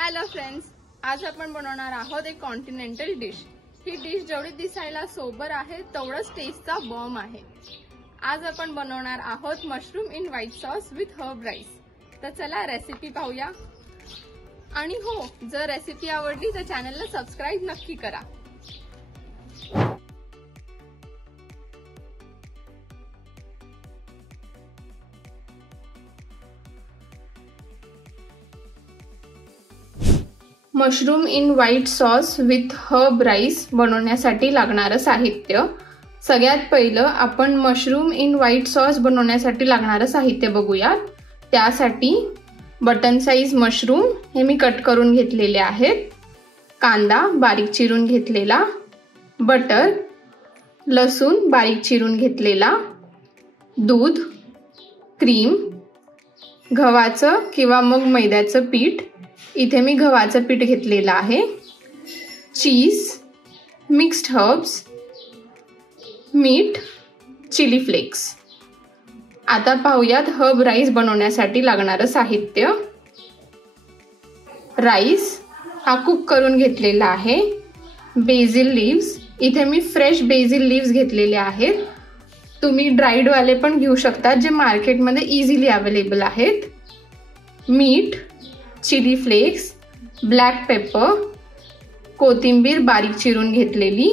Hello friends, आज आपण बनवणार आहोत एक कॉन्टिनेंटल डिश। ही डिश जेवढी दिसायला सोबर आहे तेवढंच टेस्टचा बॉम्ब आहे। आज आपण बनवणार आहोत mushroom in white sauce with herb rice. तर चला रेसिपी पाहूया। आणि हो, जर रेसिपी आवडली तर चॅनलला सबस्क्राइब नक्की करा। Mushroom in white sauce with herb rice बनवण्यासाठी लागणारे साहित्य। सगळ्यात पहिलं आपण मशरूम इन व्हाईट सॉस बनवण्यासाठी लागणारे साहित्य बघूया। त्यासाठी बटन साइज मशरूम हे मी कट करून घेतलेले आहेत, कांदा बारीक चिरून घेतलेला, बटर, लसूण बारीक चिरून घेतलेला, दूध, क्रीम, गव्हाचं किंवा मग मैद्याचं पीठ, इथे मी गव्हाचं पीठ घेतलेलं आहे, चीज, मिक्स्ड हर्ब्स, मीठ, चिली फ्लेक्स। आता पाहूयात हर्ब राईस बनवण्यासाठी लागणारे साहित्य। राईस हा कुक करून घेतलेला आहे, बेसिल लीव्स, इथे मी फ्रेश बेसिल लीव्स घेतलेले आहेत, तुम्ही ड्राईड वाले पण घेऊ शकता जे मार्केटमध्ये इझिली अवेलेबल आहेत, मीठ, चिली फ्लेक्स, ब्लॅक पेपर, कोथिंबीर बारीक चिरून घेतलेली,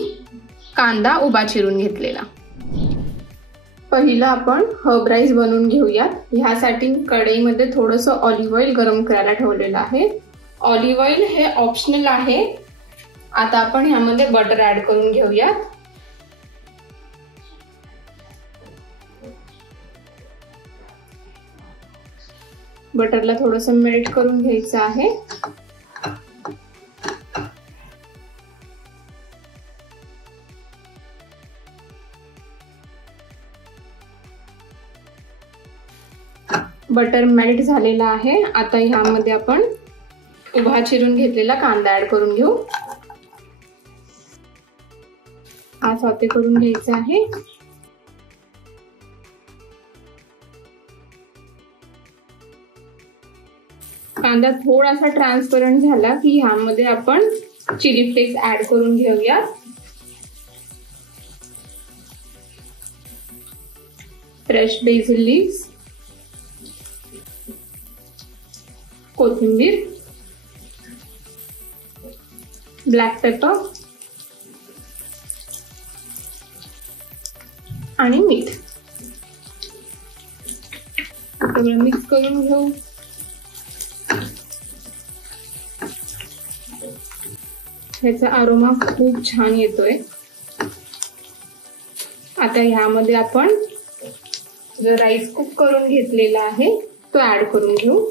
कांदा उभा चिरून घेतलेला। पहिलं आपण हर्ब राईस बनवून घेऊयात। ह्यासाठी कढईमध्ये थोडंसं ऑलिव्ह ऑइल गरम करायला ठेवलेलं आहे। ऑलिव्ह ऑइल हे ऑप्शनल आहे। आता आपण ह्यामध्ये बटर ऍड करून घेऊयात। बटरला थोडंसं मेल्ट करून घ्यायचं आहे। बटर मेल्ट झालेला आहे। आता ह्यामध्ये आपण उभा चिरून घेतलेला कांदा ऍड करून घेऊ। हा सॉटे करून घ्यायचा आहे। कांदा थोडासा ट्रान्सपरंट झाला की ह्यामध्ये आपण चिली फ्लेक्स ऍड करून घेऊया। फ्रेश बेसिल लीव्स, कोथिंबीर, ब्लॅक पेपर आणि मीठ सगळं मिक्स करून घेऊ। ह्याचा अरोमा खूप छान येतोय। आता ह्यामध्ये आपण जो राईस कुक करून घेतलेला आहे तो ऍड करून घेऊ।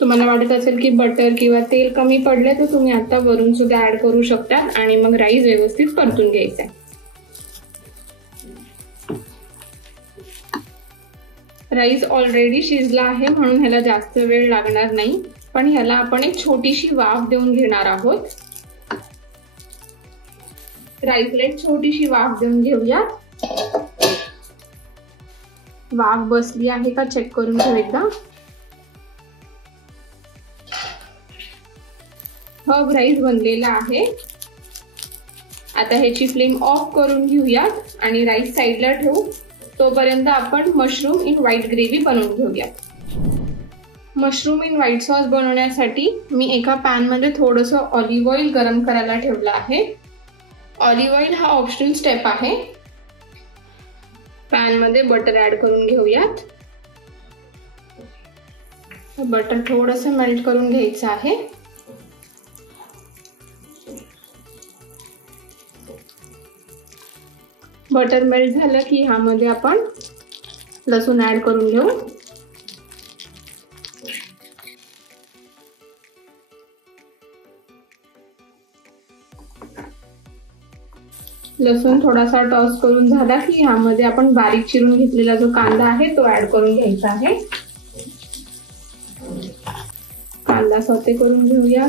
तुम्हाला वाटत असेल की बटर किंवा तेल कमी पडले तर तुम्ही आता वरून सुद्धा ऍड करू शकता आणि मग राईस व्यवस्थित परतून घ्यायचा। राईस ऑलरेडी शिजला आहे म्हणून ह्याला जास्त वेळ लागणार नाही, पण ह्याला आपण एक छोटीशी वाफ देऊन घेणार आहोत। राईसला एक छोटीशी वाफ देऊन घेऊया। वाफ बसली आहे का चेक करून घ्यायचा। हर्ब राईस बनलेला आहे। आता ह्याची फ्लेम ऑफ करून घेऊयात आणि राईस साईडला ठेवू। तोपर्यंत आपण मशरूम इन व्हाईट ग्रेव्ही बनवून घेऊयात। मशरूम इन व्हाईट सॉस बनवण्यासाठी मी एका पॅन मध्ये थोडंसं ऑलिव्ह ऑइल गरम करायला ठेवलं आहे। ऑलिव्ह ऑइल हा ऑप्शनल स्टेप आहे। पॅन मध्ये बटर ऍड करून घेऊयात। बटर थोडंसं मेल्ट करून घ्यायचं आहे। बटर मेल्ट झालं की ह्यामध्ये आपण लसूण ऍड करून घेऊ। लसूण थोडासा टॉस करून झाला की ह्यामध्ये आपण बारीक चिरून घेतलेला जो कांदा आहे तो ऍड करून घ्यायचा आहे। कांदा सॉटे करून घेऊया।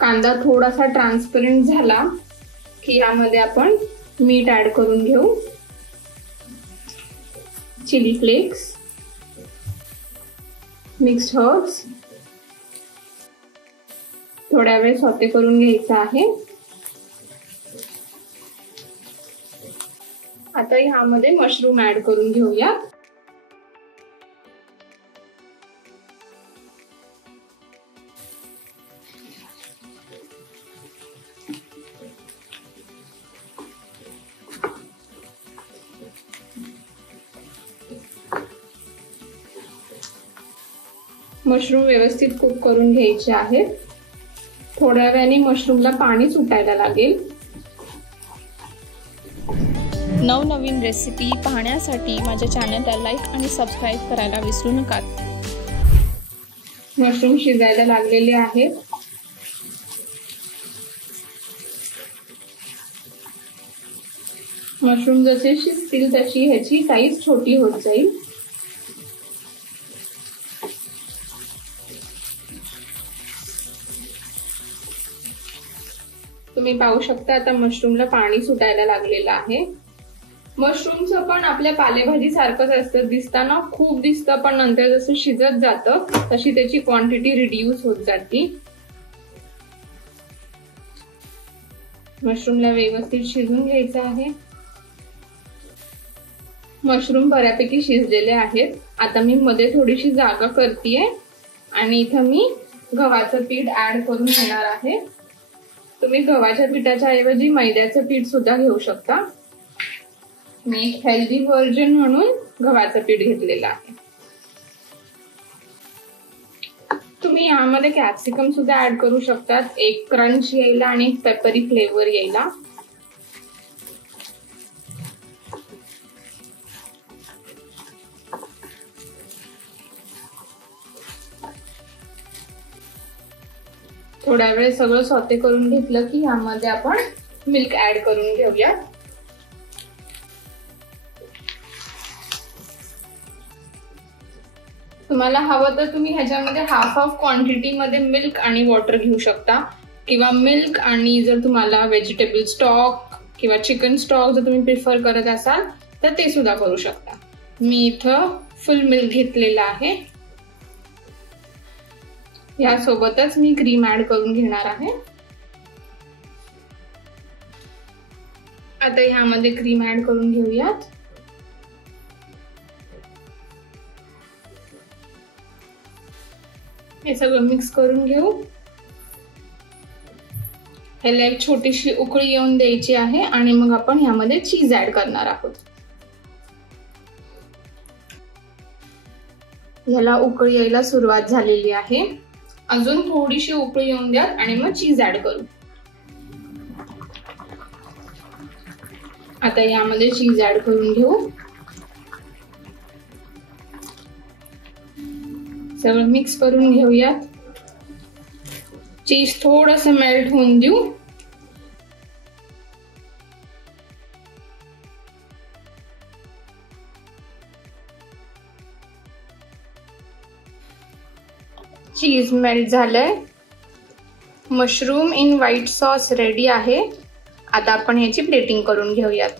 कांदा थोडासा ट्रान्सपरंट झाला की यामध्ये आपण मीठ ऍड करून घेऊ, चिली फ्लेक्स, मिक्स्ड हर्ब्स, थोड्या वेळ सॉटे करून घ्यायचं आहे। आता ह्यामध्ये मशरूम ऍड करून घेऊया। मशरूम व्यवस्थित कुक करून घ्यायचे आहेत। थोड्या वेळाने मशरूमला पाणी सुटायला लागेल। नवनवीन रेसिपी पाहण्यासाठी माझ्या चॅनलला लाईक आणि सबस्क्राईब करायला विसरू नका। मशरूम शिजायला लागलेले आहेत। मशरूम जसे शिजतील तशी ह्याची साईज छोटी होत जाईल। तुम्ही पाहू शकता आता मशरूमला पाणी सुटायला लागलेलं आहे। मशरूमचं पण आपल्या पालेभाजी सारखंच असतं, दिसताना खूप दिसतं पण नंतर जसं शिजत जातं तशी त्याची क्वांटिटी रिड्यूस होत जाते। मशरूमला व्यवस्थित शिजून घ्यायचं आहे। मशरूम बऱ्यापैकी शिजलेले आहेत। आता मी मध्ये थोडीशी जागा करतेय आणि इथं मी गव्हाचं पीठ ऍड करून घेणार आहे। तुम्ही गव्हाच्या पिठाच्या ऐवजी मैद्याचं पीठ सुद्धा घेऊ शकता। मी एक हेल्दी व्हर्जन म्हणून गव्हाचं पीठ घेतलेलं आहे। तुम्ही यामध्ये कॅप्सिकम सुद्धा ऍड करू शकतात, एक क्रंच यायला आणि एक पेपरी फ्लेवर यायला। थोड्या वेळ सगळं सॉटे करून घेतलं की यामध्ये आपण मिल्क ऍड करून घेऊया। तुम्हाला हवं तर तुम्ही ह्याच्यामध्ये हाफ क्वांटिटी मध्ये मिल्क आणि वॉटर घेऊ शकता, किंवा मिल्क आणि जर तुम्हाला व्हेजिटेबल स्टॉक किंवा चिकन स्टॉक जर तुम्ही प्रिफर करत असाल तर ते सुद्धा करू शकता। मी इथं फुल मिल्क घेतलेला आहे। यासोबतच मी क्रीम ऍड करून घेणार आहे। आता ह्यामध्ये क्रीम ऍड करून घेऊयात। हे सगळं मिक्स करून घेऊ। ह्याला एक छोटीशी उकळी येऊन द्यायची आहे आणि मग आपण ह्यामध्ये चीज ऍड करणार आहोत। ह्याला उकळी यायला सुरुवात झालेली आहे, अजून थोडीशी उकळी येऊन द्या आणि मग चीज ऍड करू। आता यामध्ये चीज ऍड करून घेऊ। सगळं मिक्स करून घेऊयात। चीज थोडंसं मेल्ट होऊन देऊ। चीज मेल्ट झालंय। Mushroom in white sauce ready आहे। आता आपण ह्याची प्लेटिंग करून घेऊयात।